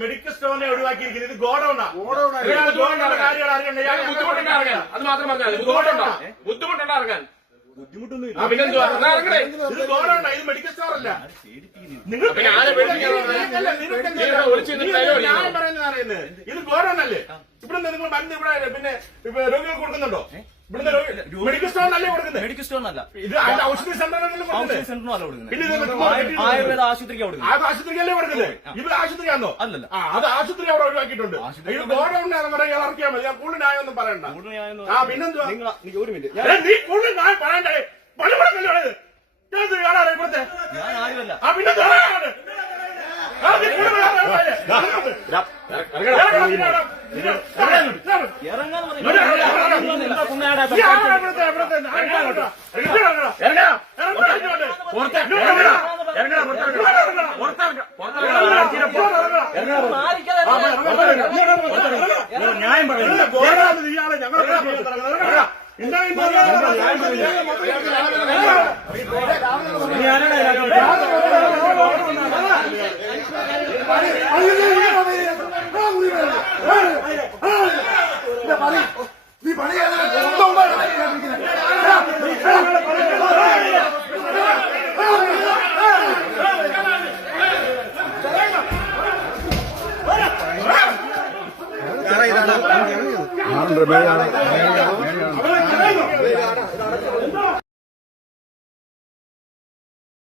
Medical സ്റ്റോറിനെ ഒഴിവാക്കിയിരിക്കുന്നത് ഇത് ഗോഡൌണാ. ഗോഡൌണിന്റെ കാര്യങ്ങൾ അറിയണ്ട? ഇയാൾ ബുദ്ധിമുട്ടുണ്ട് ഇറങ്ങാൻ അത് മാത്രം പറഞ്ഞാൽ മതി. ബുദ്ധിമുട്ടുണ്ടോ. ബുദ്ധിമുട്ടുണ്ടോ ഇറങ്ങാൻ. ആ പിന്നെന്തുവാ? എന്നാ ഇറങ്ങണേ. ഇത് ഗോഡൌണാ. ഇത് മെഡിക്കൽ സ്റ്റോറല്ല നിങ്ങൾ പിന്നെ ആരെ ഞാൻ പറയുന്നത് ഇത് ഗോഡൌൺ അല്ലേ ഇവിടെ നിങ്ങൾ മരുന്ന് ഇവിടെ പിന്നെ രോഗികൾ രോഗികൾക്ക് കൊടുക്കുന്നുണ്ടോ? മെഡിക്കൽ സ്റ്റോറിനല്ലേ കൊടുക്കുന്നത്? മെഡിക്കൽ സ്റ്റോറിനല്ല. ഇത് ഔഷധ സെന്ററിനല്ലേ കൊടുക്കുന്നത്. ആയുർവേദ ആശുപത്രിക്ക് കൊടുക്കുന്നത്. ആശുപത്രിക്കല്ലേ കൊടുക്കുന്നത്? ഇത് ആശുപത്രിയാണോ അല്ലല്ല. അത് ആശുപത്രി അവിടെ ഒഴിവാക്കിയിട്ടുണ്ട്. ആശുപത്രി ഇത് ഗോഡൌണിനാന്ന് പറയാൻ ഇറക്കിയാൽ മതി. ഞാൻ കൂടുതൽ ന്യായമൊന്നും പറയണ്ട. ആ, പിന്നെന്തുവാ? ഒരു മിനിറ്റ്. നീ കൂടുതൽ ന്യായം പറയണ്ടേ? ഞാൻ ഇവിടുത്തെ? ആരുമല്ല. ആ പിന്നെ. ഇറങ്ങാന്ന്. പറഞ്ഞു ന്യായം പറയുന്നത് ഇയാളെ ഞങ്ങളെ ഇറങ്ങടാ. நீ ஆண்ட மேலான மேலான மேலான